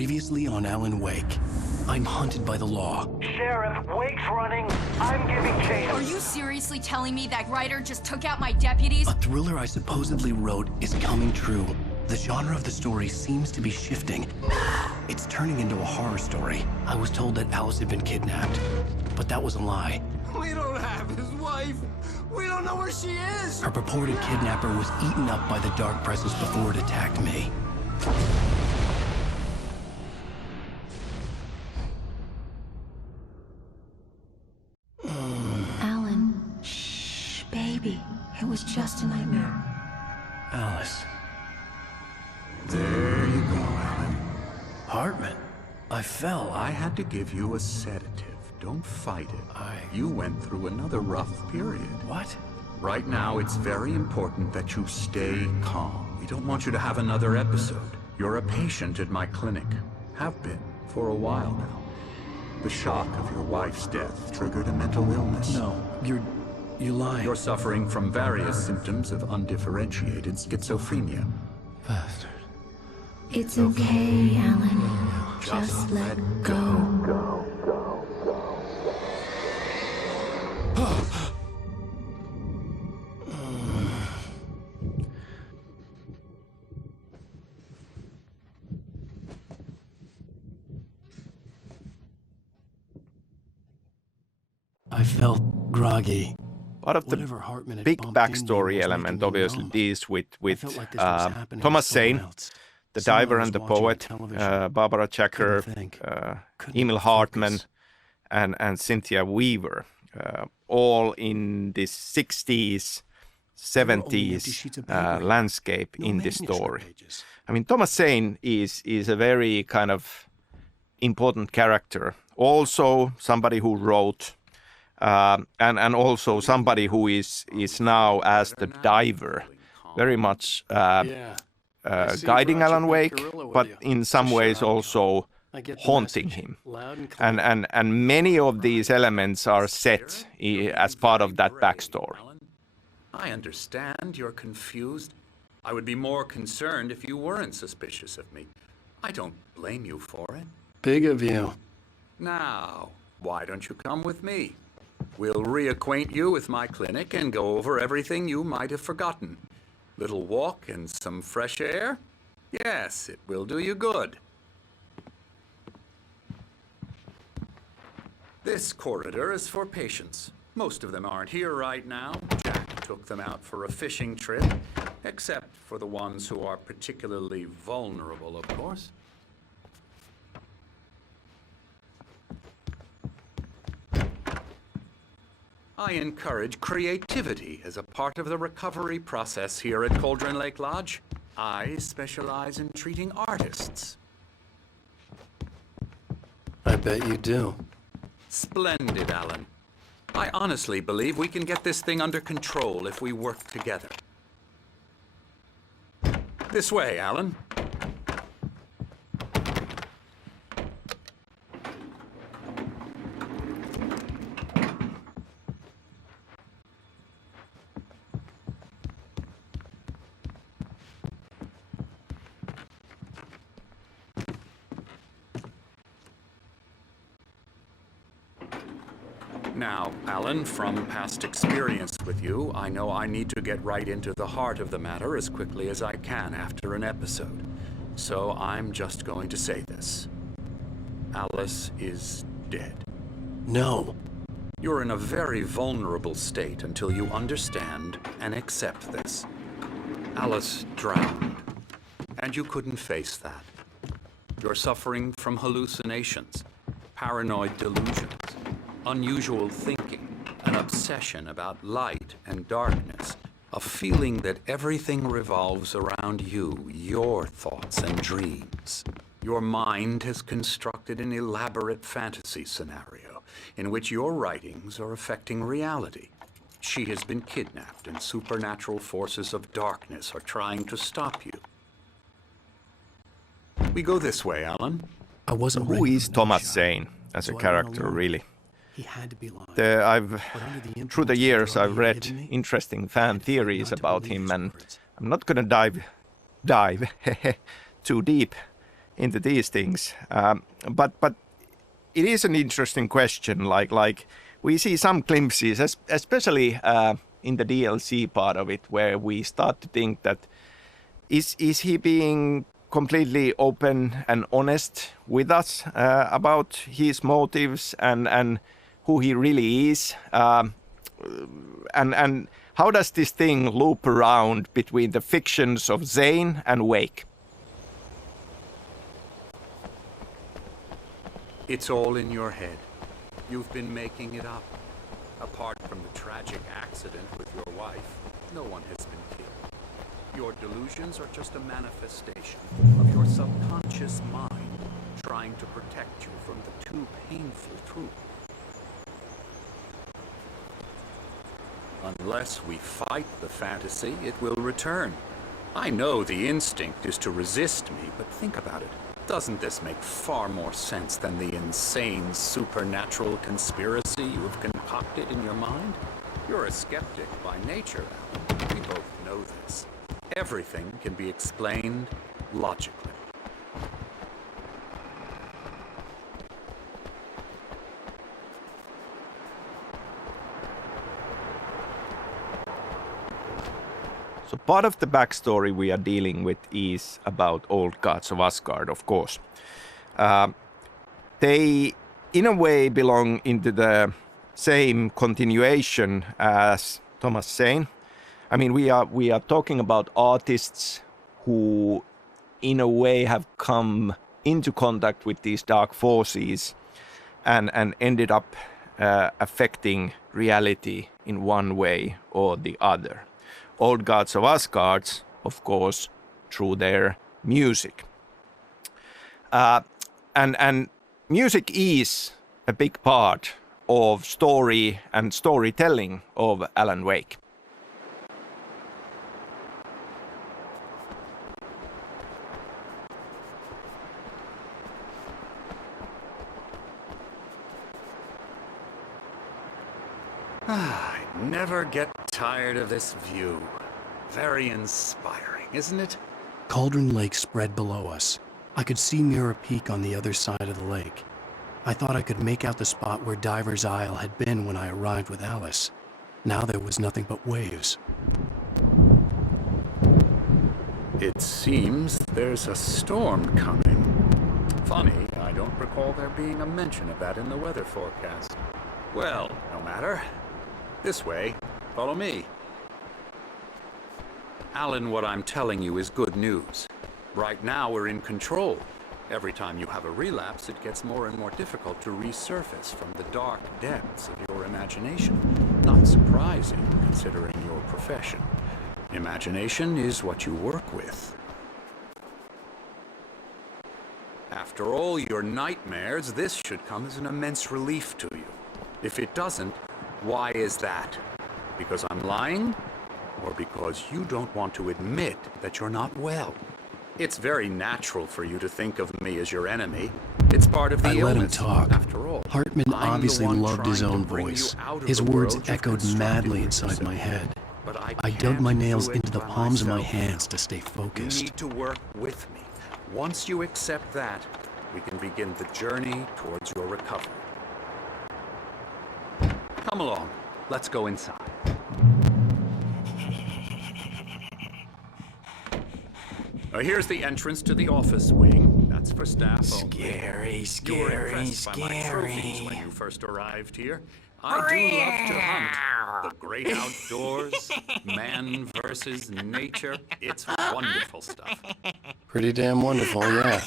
Previously on Alan Wake. I'm hunted by the law. Sheriff, Wake's running. I'm giving chase. Are you seriously telling me that writer just took out my deputies? A thriller I supposedly wrote is coming true. The genre of the story seems to be shifting. It's turning into a horror story. I was told that Alice had been kidnapped, but that was a lie. We don't have his wife. We don't know where she is. Her purported kidnapper was eaten up by the dark presence before it attacked me. Alan, shh, baby. It was just a nightmare. Alice. There you go, Alan. Hartman. I fell. I had to give you a sedative. Don't fight it. You went through another rough period. What? Right now, it's very important that you stay calm. We don't want you to have another episode. You're a patient at my clinic. Have been for a while now. The shock of your wife's death triggered a mental illness. No, you're lying. You're suffering from various symptoms of undifferentiated schizophrenia. Bastard. It's okay, Alan. Just let go. I felt groggy. Part of the big backstory element obviously deals with Thomas Zane, the diver and the poet, Barbara Jacker, Emil Hartman, and Cynthia Weaver, all in this 60s, 70s landscape in this story. I mean, Thomas Zane is a very kind of important character. Also, somebody who wrote, and also somebody who is now as the diver, very much guiding Alan Wake, but in some ways also haunting him. And many of these elements are set as part of that backstory. I understand you're confused. I would be more concerned if you weren't suspicious of me. I don't blame you for it. Big of you. Now, why don't you come with me? We'll reacquaint you with my clinic and go over everything you might have forgotten. Little walk and some fresh air? Yes, it will do you good. This corridor is for patients. Most of them aren't here right now. Jack took them out for a fishing trip, except for the ones who are particularly vulnerable, of course. I encourage creativity as a part of the recovery process here at Cauldron Lake Lodge. I specialize in treating artists. I bet you do. Splendid, Alan. I honestly believe we can get this thing under control if we work together. This way, Alan. Now, Alan, from past experience with you, I know I need to get right into the heart of the matter as quickly as I can after an episode. So I'm just going to say this. Alice is dead. No. You're in a very vulnerable state until you understand and accept this. Alice drowned, and you couldn't face that. You're suffering from hallucinations, paranoid delusions, unusual thinking, an obsession about light and darkness, a feeling that everything revolves around you, your thoughts and dreams. Your mind has constructed an elaborate fantasy scenario in which your writings are affecting reality. She has been kidnapped and supernatural forces of darkness are trying to stop you. We go this way, Alan. I wasn't Who ready is for that Thomas shot. Zane as a So I went character, alone. really? He had to be lying. Through the years, I've read interesting fan theories about him, and I'm not gonna dive too deep into these things. But it is an interesting question. Like we see some glimpses, especially in the DLC part of it, where we start to think that is he being completely open and honest with us about his motives and who he really is, and how does this thing loop around between the fictions of Zane and Wake? It's all in your head. You've been making it up. Apart from the tragic accident with your wife, no one has been killed. Your delusions are just a manifestation of your subconscious mind trying to protect you from the too painful truth. Unless we fight the fantasy, it will return. I know the instinct is to resist me, but think about it. Doesn't this make far more sense than the insane supernatural conspiracy you have concocted in your mind? You're a skeptic by nature. We both know this. Everything can be explained logically. So part of the backstory we are dealing with is about old gods of Asgard, of course. They, in a way, belong into the same continuation as Thomas saying. I mean, we are talking about artists who, in a way, have come into contact with these dark forces and ended up affecting reality in one way or the other. Old gods of Asgard, of course, through their music. And music is a big part of story and storytelling of Alan Wake. I never get tired of this view. Very inspiring, isn't it? Cauldron Lake spread below us. I could see Mirror Peak on the other side of the lake. I thought I could make out the spot where Diver's Isle had been when I arrived with Alice. Now there was nothing but waves. It seems there's a storm coming. Funny, I don't recall there being a mention of that in the weather forecast. Well, no matter. This way. Follow me. Alan, what I'm telling you is good news. Right now, we're in control. Every time you have a relapse, it gets more and more difficult to resurface from the dark depths of your imagination. Not surprising, considering your profession. Imagination is what you work with. After all your nightmares, this should come as an immense relief to you. If it doesn't, why is that? Because I'm lying? Or because you don't want to admit that you're not well? It's very natural for you to think of me as your enemy. It's part of the illness. I let him talk. After all, Hartman I'm obviously the one loved his trying to own bring you voice. out of His the words world you've echoed constructed madly for inside yourself. my head. But I dug can't my nails do it into the by palms of my myself. hands to stay You focused. need to work with me. Once you accept that, we can begin the journey towards your recovery. Come along. Let's go inside. Now, here's the entrance to the office wing. That's for staff only. Scary, You were scary, impressed by my trophies when scary. you first arrived here. I do love to hunt. The great outdoors, man versus nature. It's wonderful stuff. Pretty damn wonderful, yeah.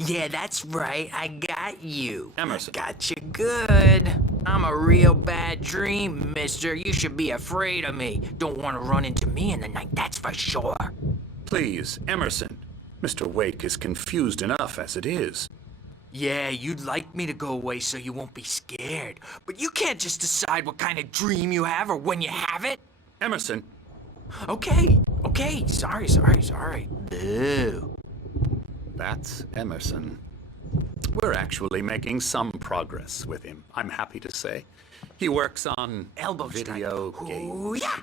Yeah, that's right. I got you. Emerson. Got you good. I'm a real bad dream, mister. You should be afraid of me. Don't want to run into me in the night, that's for sure. Please, Emerson. Mr. Wake is confused enough as it is. Yeah, you'd like me to go away so you won't be scared. But you can't just decide what kind of dream you have or when you have it. Emerson. Okay. Sorry. Boo. That's Emerson. We're actually making some progress with him, I'm happy to say. He works on Elbow strike. video Ooh, games. yeah.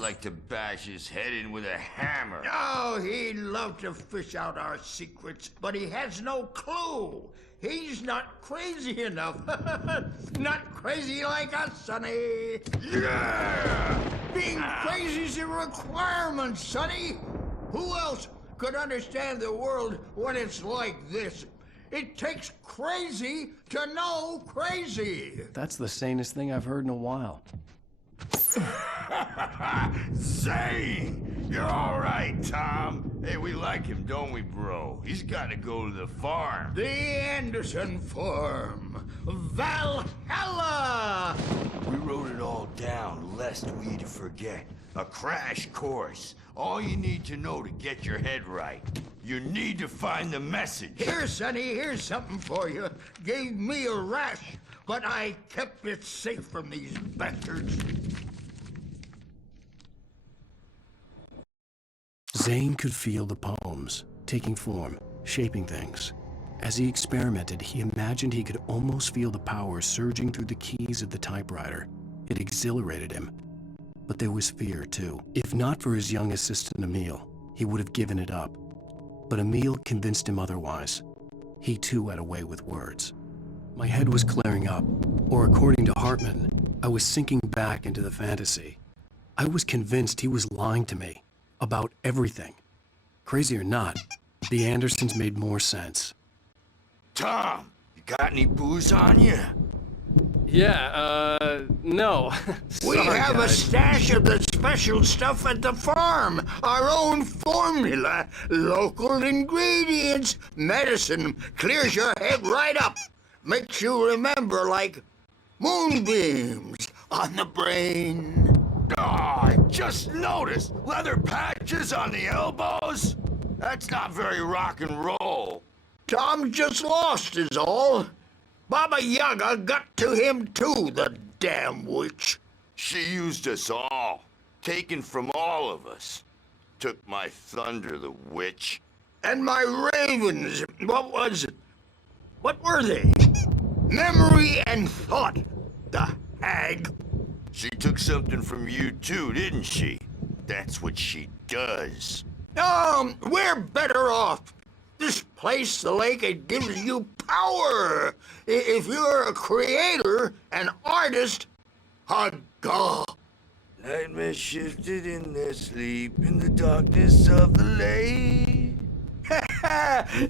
like to bash his head in with a hammer. Oh, he'd love to fish out our secrets, but he has no clue. He's not crazy enough. Not crazy like us, Sonny. Yeah! Being crazy's a requirement, Sonny. Who else could understand the world when it's like this? It takes crazy to know crazy. That's the sanest thing I've heard in a while. Zane! You're all right, Tom. Hey, we like him, don't we, bro? He's got to go to the farm. The Anderson Farm. Valhalla! We wrote it all down, lest we'd forget. A crash course. All you need to know to get your head right. You need to find the message. Here, Sonny, here's something for you. Gave me a rash, but I kept it safe from these bastards. Zane could feel the poems, taking form, shaping things. As he experimented, he imagined he could almost feel the power surging through the keys of the typewriter. It exhilarated him. But there was fear, too. If not for his young assistant, Emil, he would have given it up. But Emil convinced him otherwise. He, too, had a way with words. My head was clearing up, or according to Hartman, I was sinking back into the fantasy. I was convinced he was lying to me. About everything. Crazy or not, the Andersons made more sense. Tom, you got any booze on you? Yeah, no. We have a stash of the special stuff at the farm. Our own formula. Local ingredients. Medicine clears your head right up. Makes you remember like moonbeams on the brain. Oh, I just noticed. Leather patches on the elbows? That's not very rock and roll. Tom just lost is all. Baba Yaga got to him too, the damn witch. She used us all. Taken from all of us. Took my thunder, the witch. And my ravens. What was it? What were they? Memory and thought. The hag. She took something from you too, didn't she? That's what she does. We're better off. This place, the lake, it gives you power. If you're a creator, an artist, God. Nightmare shifted in their sleep in the darkness of the lake.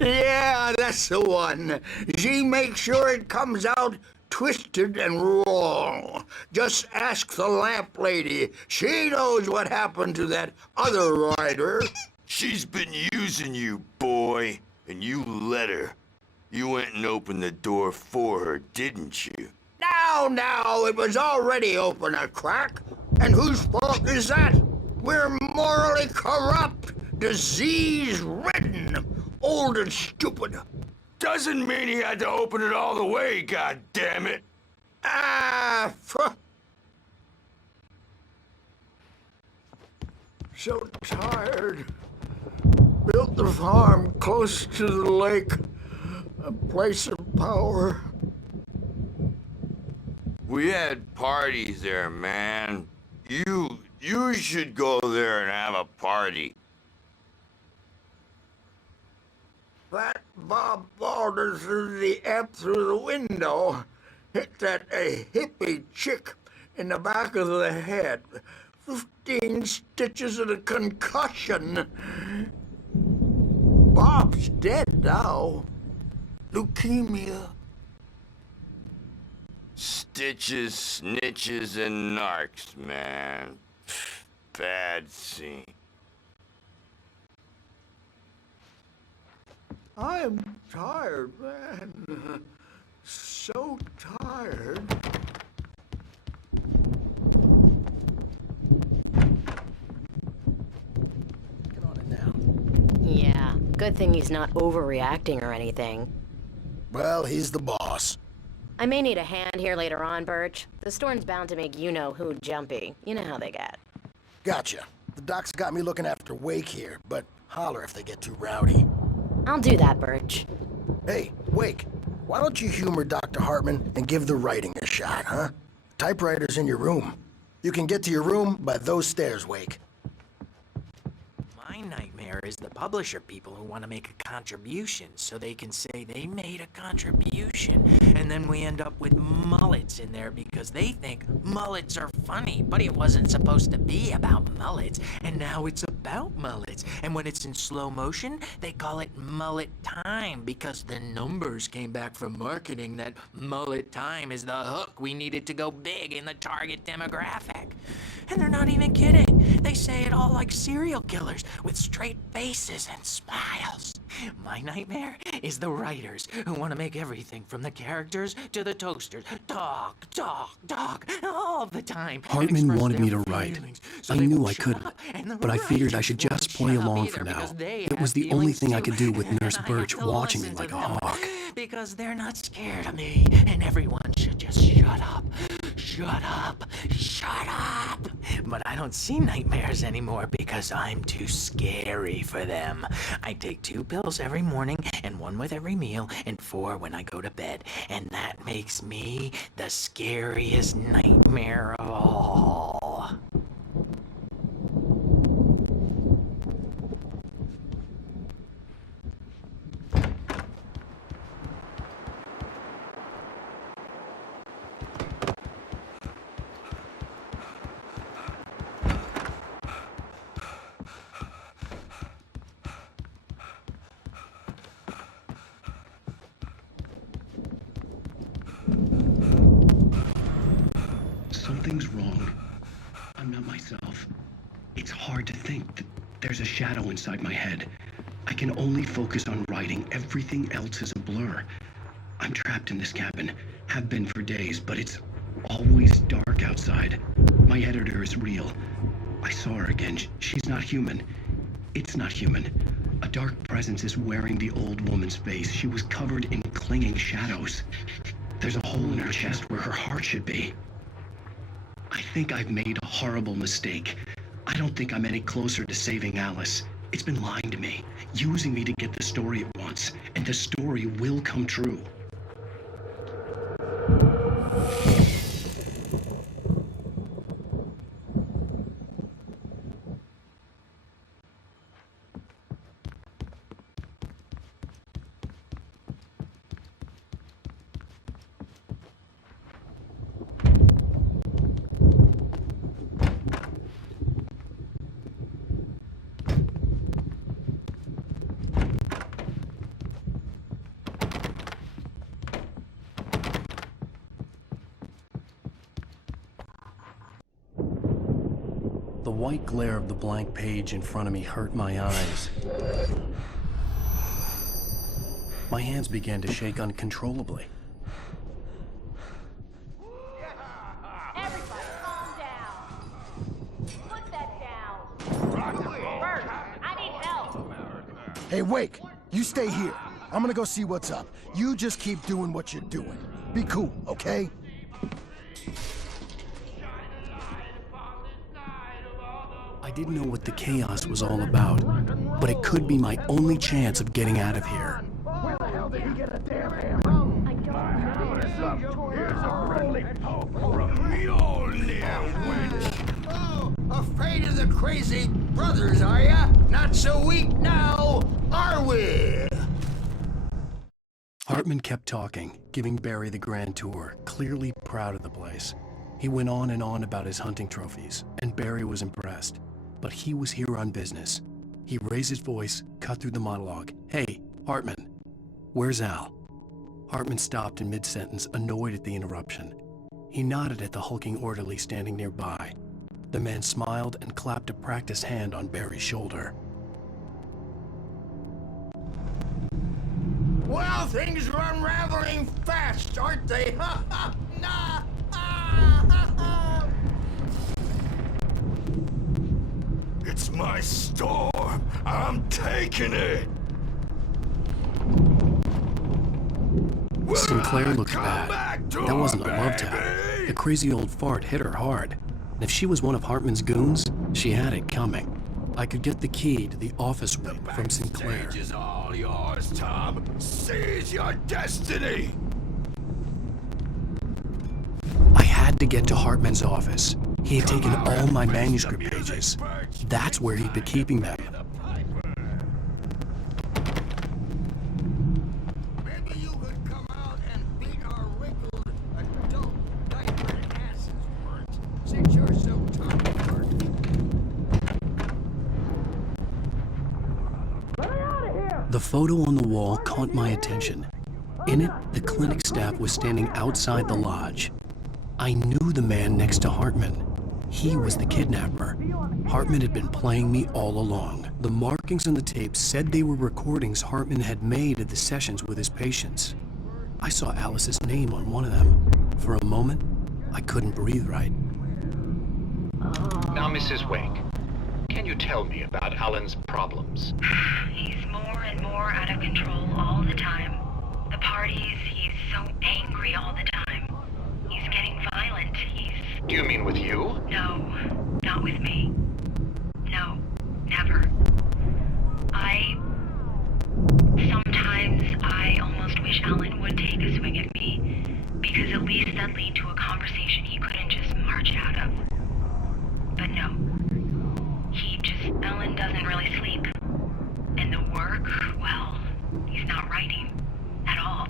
Yeah, that's the one. She makes sure it comes out twisted and wrong. Just ask the lamp lady. She knows what happened to that other rider. She's been using you, boy, and you let her. You went and opened the door for her, didn't you? Now, it was already open a crack. And whose fault is that? We're morally corrupt, disease-ridden, old and stupid. Doesn't mean he had to open it all the way, goddammit. So tired. Built the farm close to the lake. A place of power. We had parties there, man. You should go there and have a party. That Bob Balder threw the amp through the window. Hit that hippie chick in the back of the head. 15 stitches and a concussion. Bob's dead now. Leukemia. Stitches, snitches, and narcs, man. Bad scene. I'm tired, man. So tired. Get on it now. Yeah, good thing he's not overreacting or anything. Well, he's the boss. I may need a hand here later on, Birch. The storm's bound to make you-know-who jumpy. You know how they get. Gotcha. The doc's got me looking after Wake here, but holler if they get too rowdy. I'll do that, Birch. Hey, Wake, why don't you humor Dr. Hartman and give the writing a shot, huh? Typewriter's in your room. You can get to your room by those stairs, Wake. My nightmare is the publisher people who want to make a contribution so they can say they made a contribution, and then we end up with mullets in there because they think mullets are funny, but it wasn't supposed to be about mullets, and now it's about mullets. And when it's in slow motion, they call it mullet time because the numbers came back from marketing that mullet time is the hook we needed to go big in the target demographic. And they're not even kidding. They say it all like serial killers with straight faces and smiles. My nightmare is the writers who want to make everything from the characters to the toasters talk all the time. Hartman wanted me to write. I knew I couldn't, but I figured I should just play along for now. It was the only thing I could do with Nurse Birch watching me like a hawk. Because they're not scared of me, and everyone should just shut up. Shut up. Shut up. But I don't see nightmares anymore because I'm too scary for them. I take 2 pills every morning, and 1 with every meal, and 4 when I go to bed. And that makes me the scariest nightmare of all. Something's wrong. I'm not myself. It's hard to think that there's a shadow inside my head. I can only focus on writing. Everything else is a blur. I'm trapped in this cabin. Have been for days, but it's always dark outside. My editor is real. I saw her again. She's not human. It's not human. A dark presence is wearing the old woman's face. She was covered in clinging shadows. There's a hole in her chest where her heart should be. I think I've made a horrible mistake. I don't think I'm any closer to saving Alice. It's been lying to me, using me to get the story it wants, and the story will come true. The white glare of the blank page in front of me hurt my eyes. My hands began to shake uncontrollably. Everybody, calm down. Put that down. Bert, I need help. Hey, Wake, you stay here. I'm gonna go see what's up. You just keep doing what you're doing. Be cool, okay? I didn't know what the chaos was all about, but it could be my only chance of getting out of here. Where the hell did he get a damn hammer? I don't know. Here's a friendly poke from Mjolnir, wench. Oh, afraid of the crazy brothers, are ya? Not so weak now, are we? Hartman kept talking, giving Barry the grand tour, clearly proud of the place. He went on and on about his hunting trophies, and Barry was impressed. But he was here on business. He raised his voice, cut through the monologue. Hey, Hartman, where's Al? Hartman stopped in mid-sentence, annoyed at the interruption. He nodded at the hulking orderly standing nearby. The man smiled and clapped a practiced hand on Barry's shoulder. Well, things are unraveling fast, aren't they? Ha ha! Nah! It's my storm. I'm taking it. Sinclair looked bad. That wasn't a love tap. The crazy old fart hit her hard. And if she was one of Hartman's goons, she had it coming. I could get the key to the office wing from Sinclair. The stage is all yours, Tom. Seize your destiny. I had to get to Hartman's office. He had taken all my manuscript pages. That's where he'd been keeping them. Maybe you could come out and beat our wrinkled adult diabetic asses once, since you're so tough. The photo on the wall caught my attention. In it, the clinic staff was standing outside the lodge. I knew the man next to Hartman. He was the kidnapper. Hartman had been playing me all along. The markings on the tape said they were recordings Hartman had made at the sessions with his patients. I saw Alice's name on one of them. For a moment, I couldn't breathe right. Now, Mrs. Wake, can you tell me about Alan's problems? He's more and more out of control all the time. The parties, he's so angry all the time. He's getting violent. Do you mean with you? No, not with me. No, never. Sometimes I almost wish Alan would take a swing at me, because at least that'd lead to a conversation he couldn't just march out of. But no. Alan doesn't really sleep. And the work, well, he's not writing at all.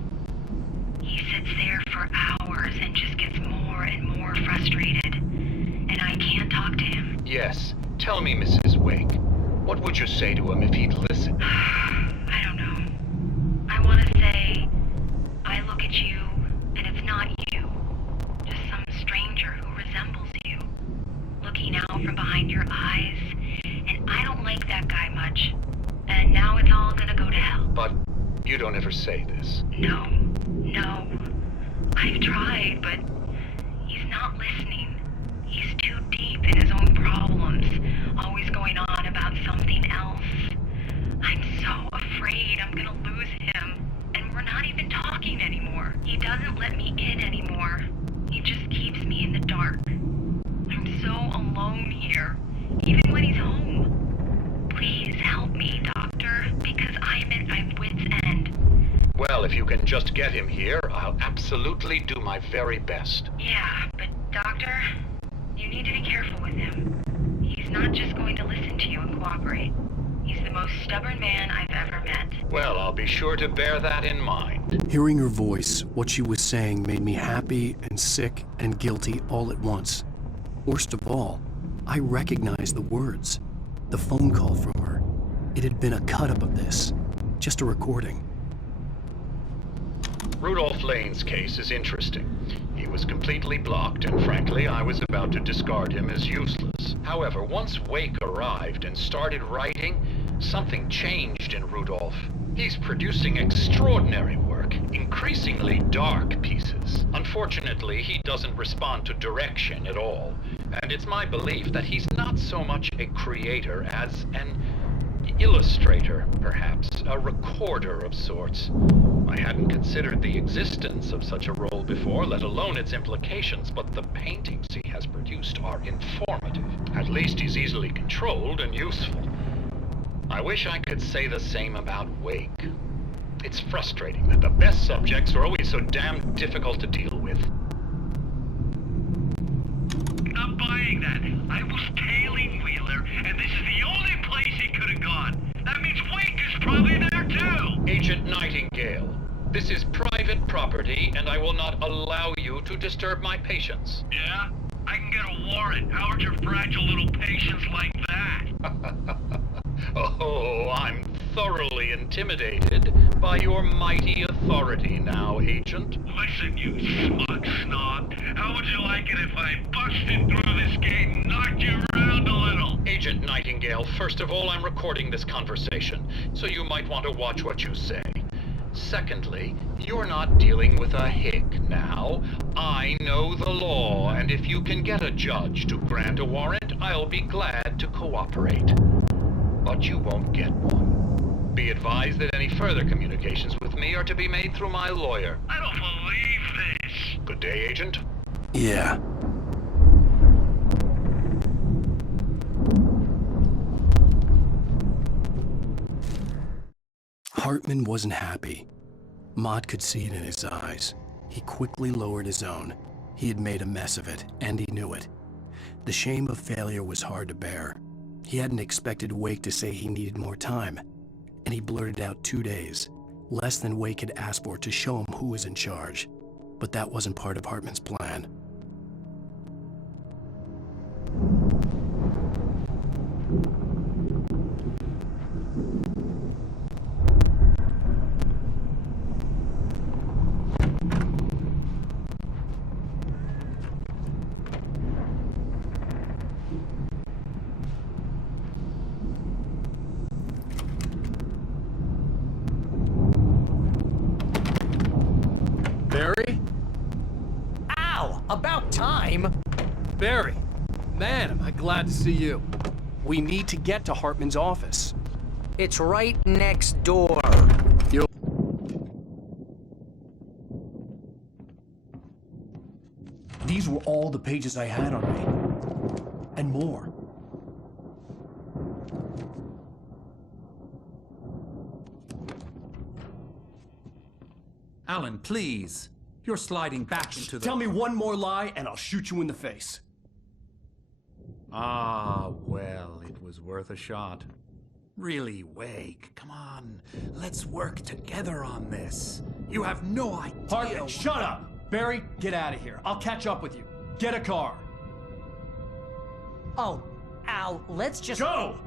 He sits there for hours and just gets more and more frustrated. And I can't talk to him. Yes. Tell me, Mrs. Wake, what would you say to him if he'd listen? I don't know. I want to say, I look at you, and it's not you. Just some stranger who resembles you. Looking out from behind your eyes. And I don't like that guy much. And now it's all gonna go to hell. But you don't ever say this. No. I've tried, but he's not listening. He's too deep in his own problems, always going on about something else. I'm so afraid I'm gonna lose him, and we're not even talking anymore. He doesn't let me in anymore. He just keeps me in the dark. I'm so alone here, even when he's home. Please help me, Doctor, because I'm at my wit's end. Well, if you can just get him here, I'll absolutely do my very best. Yeah, but Doctor, you need to be careful with him. He's not just going to listen to you and cooperate. He's the most stubborn man I've ever met. Well, I'll be sure to bear that in mind. Hearing her voice, what she was saying made me happy and sick and guilty all at once. Worst of all, I recognized the words. The phone call from her. It had been a cut-up of this. Just a recording. Rudolph Lane's case is interesting. He was completely blocked, and frankly, I was about to discard him as useless. However, once Wake arrived and started writing, something changed in Rudolph. He's producing extraordinary work, increasingly dark pieces. Unfortunately, he doesn't respond to direction at all, and it's my belief that he's not so much a creator as an illustrator, perhaps, a recorder of sorts. I hadn't considered the existence of such a role before, let alone its implications, but the paintings he has produced are informative. At least he's easily controlled and useful. I wish I could say the same about Wake. It's frustrating that the best subjects are always so damn difficult to deal with. Not buying that. I was tailing Wheeler, and this is the only place he could have gone. That means Wake is probably there too! Agent Nightingale, this is private property, and I will not allow you to disturb my patients. Yeah? I can get a warrant. How would your fragile little patients like that? Oh, I'm thoroughly intimidated by your mighty authority now, Agent. Listen, you smug snob. How would you like it if I busted through this gate and knocked you around a little? Agent Nightingale, first of all, I'm recording this conversation, so you might want to watch what you say. Secondly, you're not dealing with a hick now. I know the law, and if you can get a judge to grant a warrant, I'll be glad to cooperate. But you won't get one. Be advised that any further communications with me are to be made through my lawyer. I don't believe this. Good day, Agent. Yeah. Hartman wasn't happy. Mott could see it in his eyes. He quickly lowered his own. He had made a mess of it, and he knew it. The shame of failure was hard to bear. He hadn't expected Wake to say he needed more time, and he blurted out 2 days, less than Wake had asked for, to show him who was in charge. But that wasn't part of Hartman's plan. Barry? Ow! About time! Barry! Man, am I glad to see you. We need to get to Hartman's office. It's right next door. You'll... These were all the pages I had on me. And more. Alan, please. You're sliding back into the... Tell me one more lie and I'll shoot you in the face. Ah, well, it was worth a shot. Really, Wake, come on. Let's work together on this. You have no idea... Hartman, shut up! Barry, get out of here. I'll catch up with you. Get a car. Oh, Al, let's just... Go!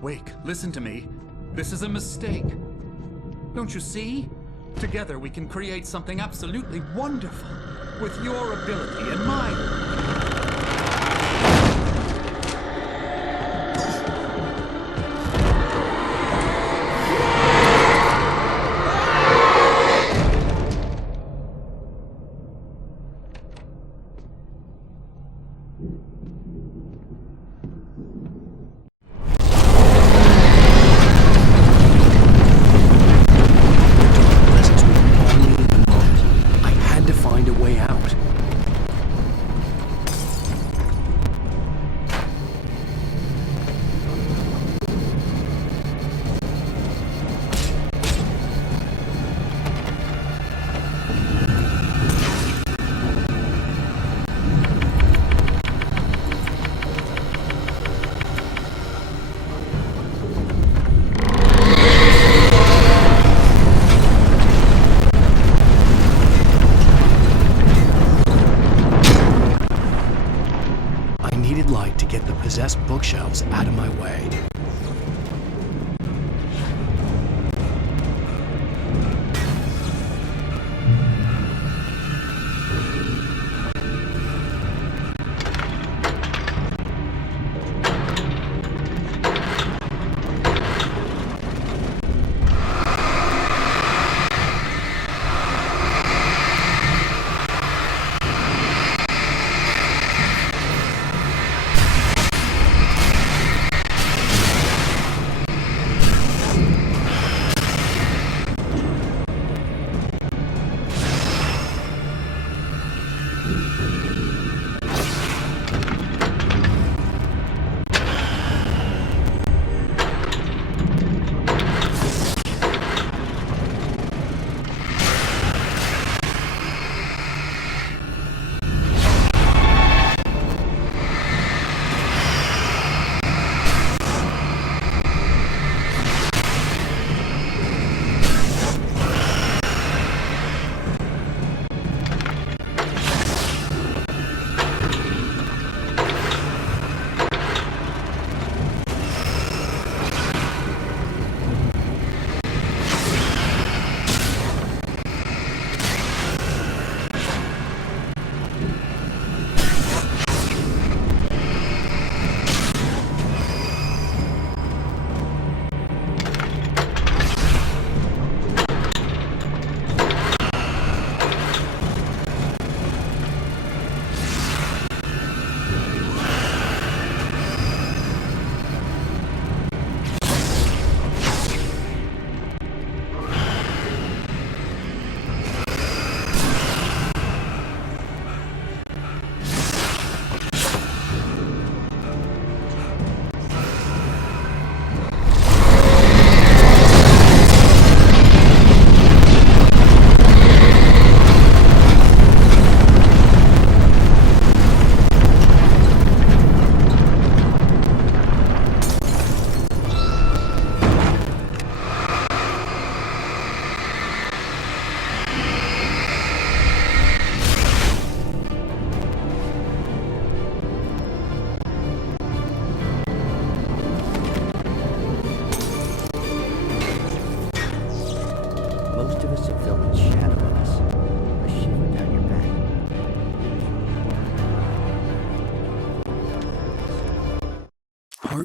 Wake, listen to me. This is a mistake. Don't you see? Together we can create something absolutely wonderful. With your ability and mine. I had to find a way out.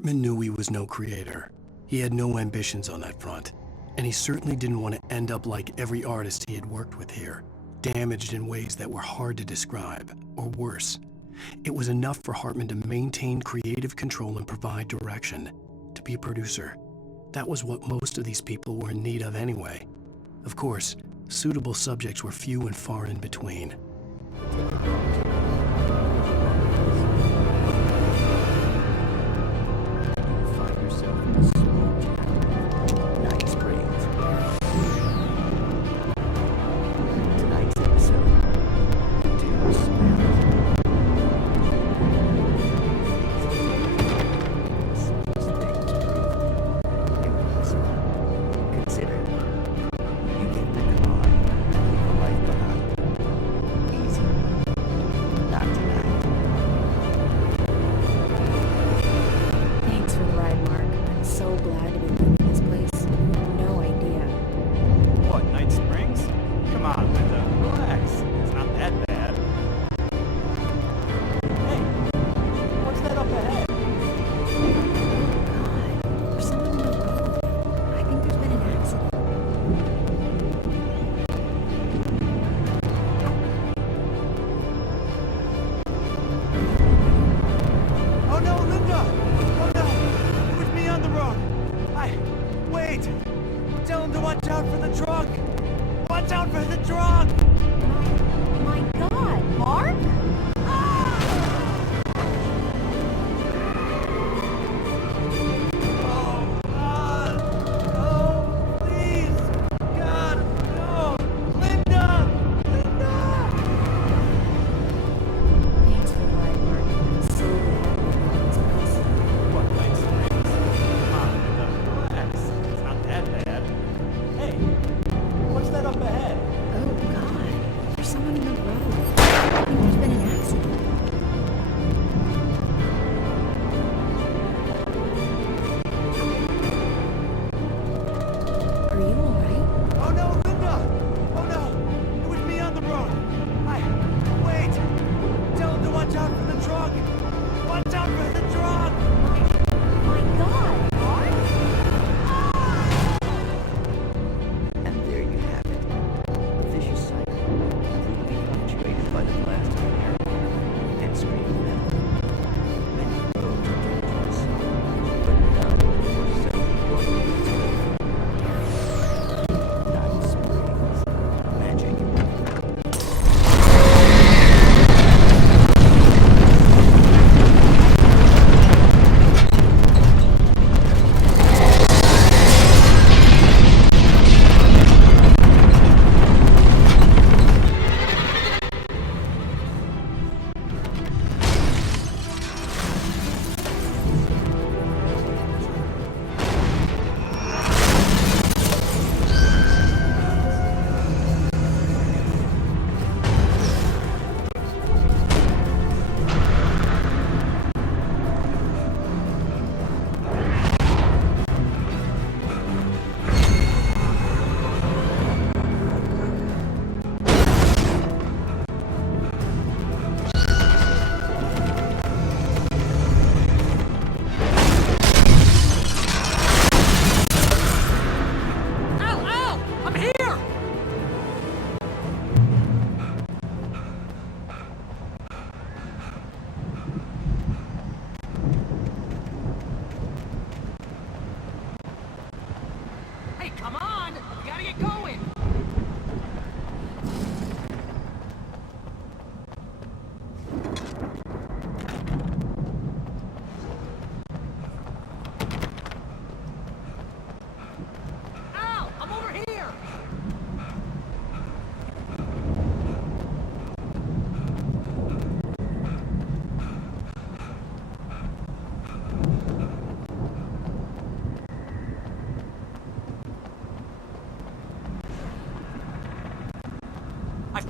Hartman knew he was no creator. He had no ambitions on that front, and he certainly didn't want to end up like every artist he had worked with here, damaged in ways that were hard to describe, or worse. It was enough for Hartman to maintain creative control and provide direction, to be a producer. That was what most of these people were in need of anyway. Of course, suitable subjects were few and far in between.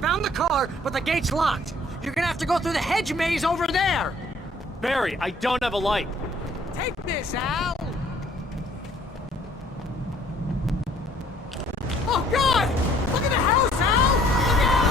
Found the car, but the gate's locked. You're gonna have to go through the hedge maze over there. Barry, I don't have a light. Take this, Al. Oh, God! Look at the house, Al! Look at...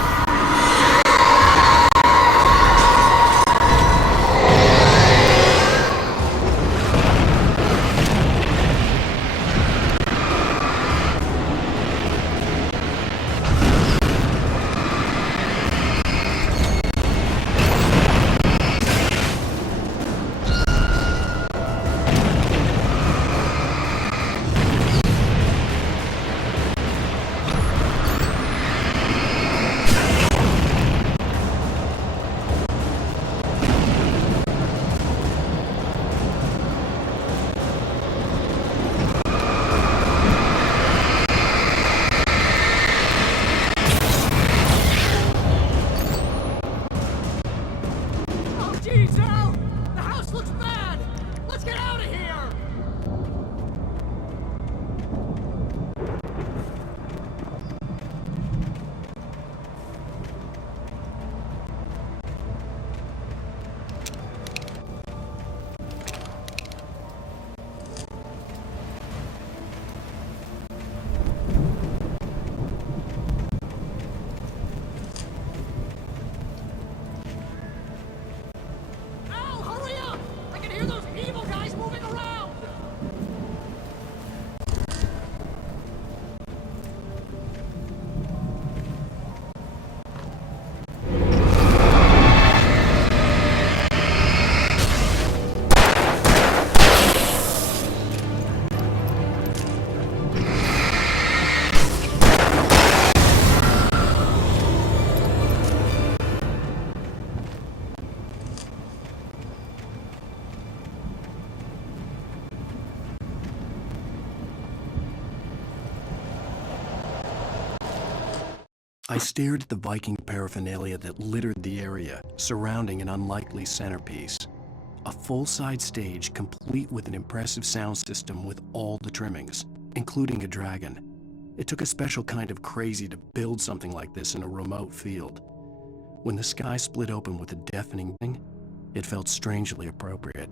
I stared at the Viking paraphernalia that littered the area, surrounding an unlikely centerpiece. A full-size stage complete with an impressive sound system with all the trimmings, including a dragon. It took a special kind of crazy to build something like this in a remote field. When the sky split open with a deafening bang, it felt strangely appropriate.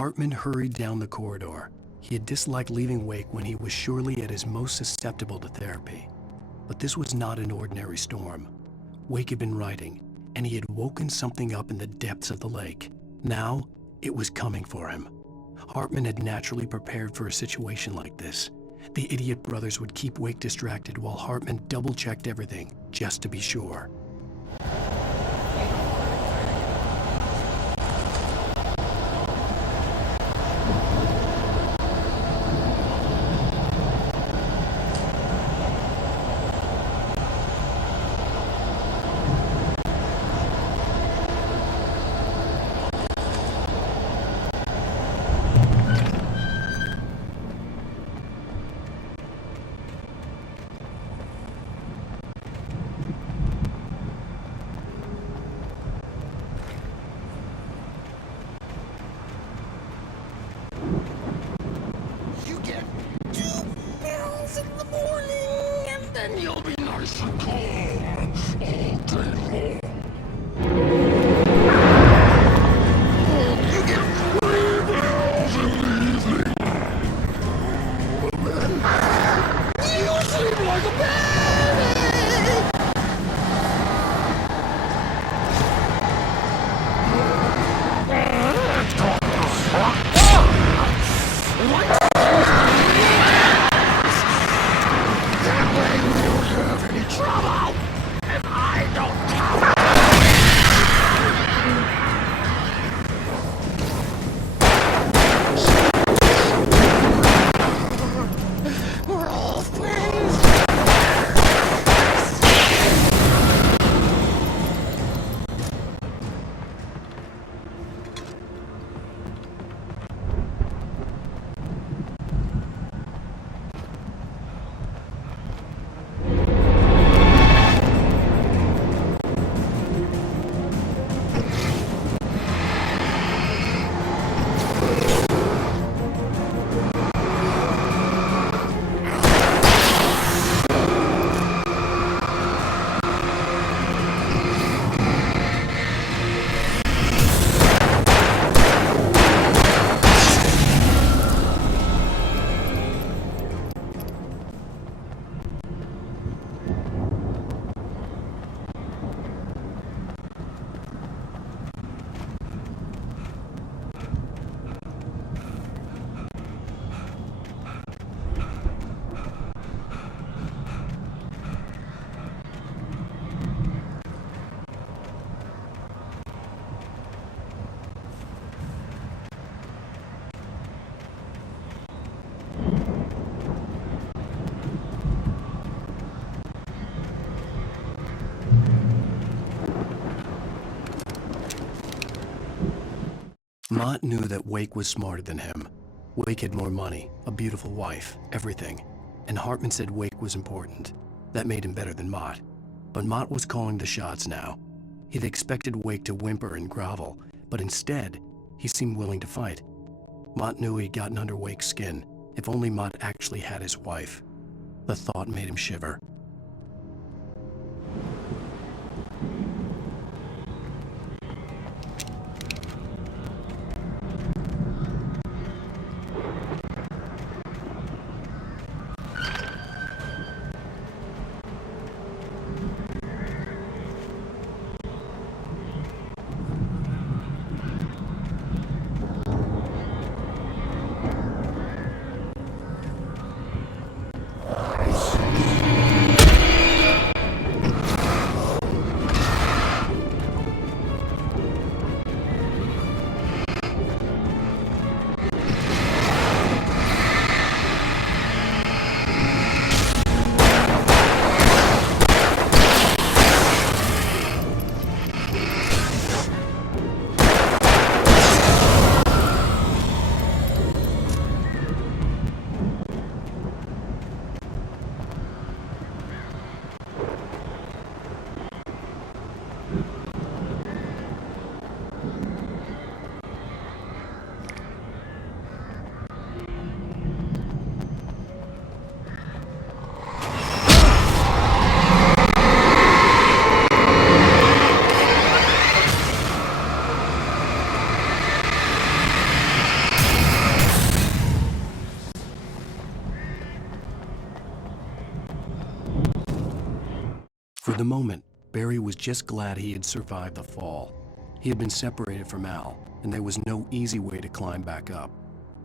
Hartman hurried down the corridor. He had disliked leaving Wake when he was surely at his most susceptible to therapy. But this was not an ordinary storm. Wake had been writing, and he had woken something up in the depths of the lake. Now, it was coming for him. Hartman had naturally prepared for a situation like this. The idiot brothers would keep Wake distracted while Hartman double-checked everything, just to be sure. Mott knew that Wake was smarter than him. Wake had more money, a beautiful wife, everything. And Hartman said Wake was important. That made him better than Mott. But Mott was calling the shots now. He'd expected Wake to whimper and grovel, but instead, he seemed willing to fight. Mott knew he'd gotten under Wake's skin. If only Mott actually had his wife. The thought made him shiver. For the moment, Barry was just glad he had survived the fall. He had been separated from Al, and there was no easy way to climb back up.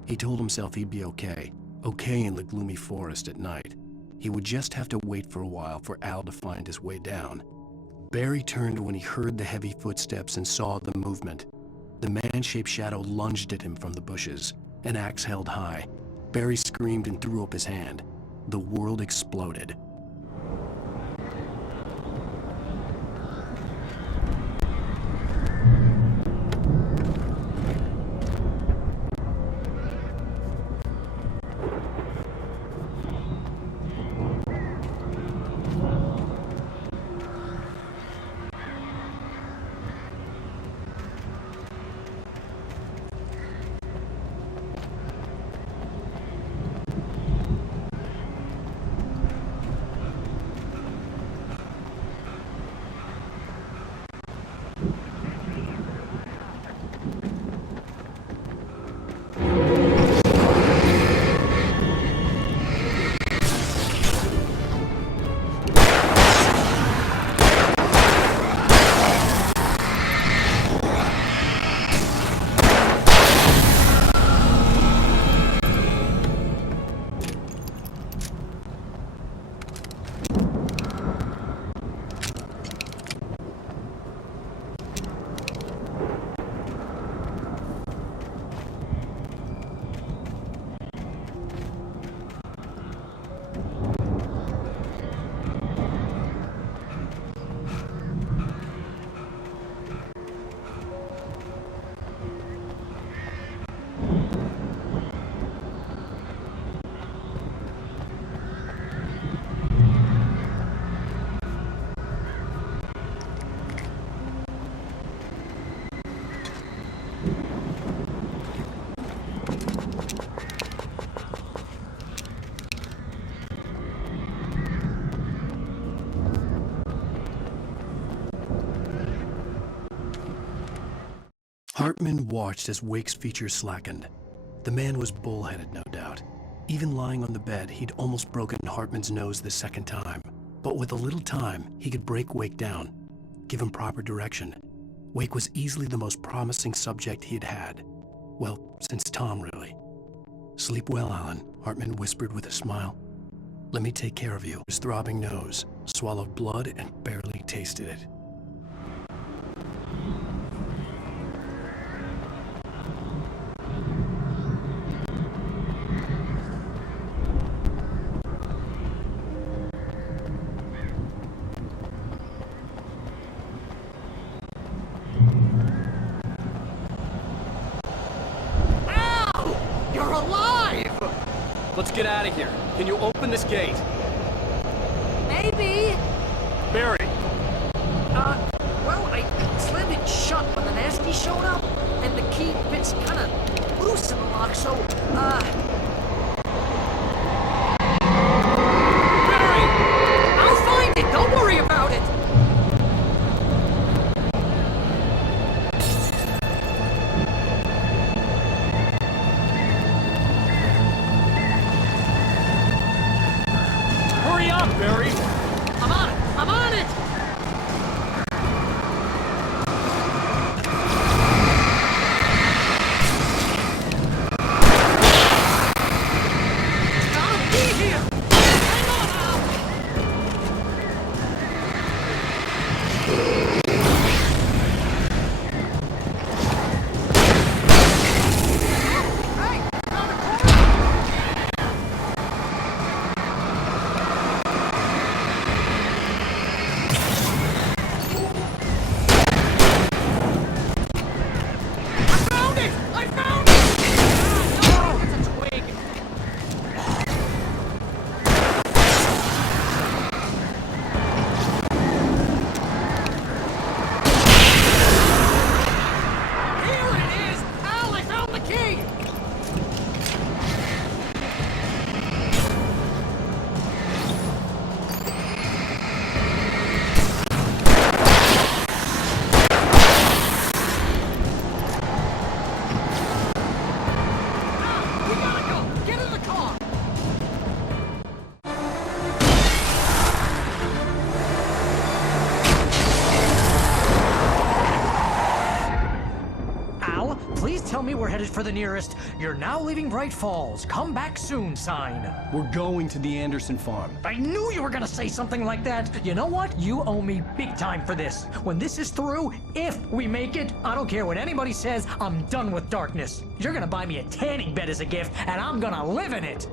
He told himself he'd be okay in the gloomy forest at night. He would just have to wait for a while for Al to find his way down. Barry turned when he heard the heavy footsteps and saw the movement. The man-shaped shadow lunged at him from the bushes, an axe held high. Barry screamed and threw up his hand. The world exploded. Hartman watched as Wake's features slackened. The man was bullheaded, no doubt. Even lying on the bed, he'd almost broken Hartman's nose the second time. But with a little time, he could break Wake down, give him proper direction. Wake was easily the most promising subject he'd had. Well, since Tom, really. "Sleep well, Alan," Hartman whispered with a smile. "Let me take care of you." His throbbing nose swallowed blood and barely tasted it. let's get out of here. Can you open this gate? Maybe. Barry! Well, I slammed it shut when the nasty showed up, and the key fits kind of loose in the lock, so, Barry! I'll find it! Don't worry about it! Hurry up, Barry! I'm on it! I'm on it! Please tell me we're headed for the nearest "You're now leaving Bright Falls. Come back soon" sign. We're going to the Anderson farm. I knew you were gonna say something like that. You know what? You owe me big time for this. When this is through, if we make it, I don't care what anybody says, I'm done with darkness. You're gonna buy me a tanning bed as a gift, and I'm gonna live in it.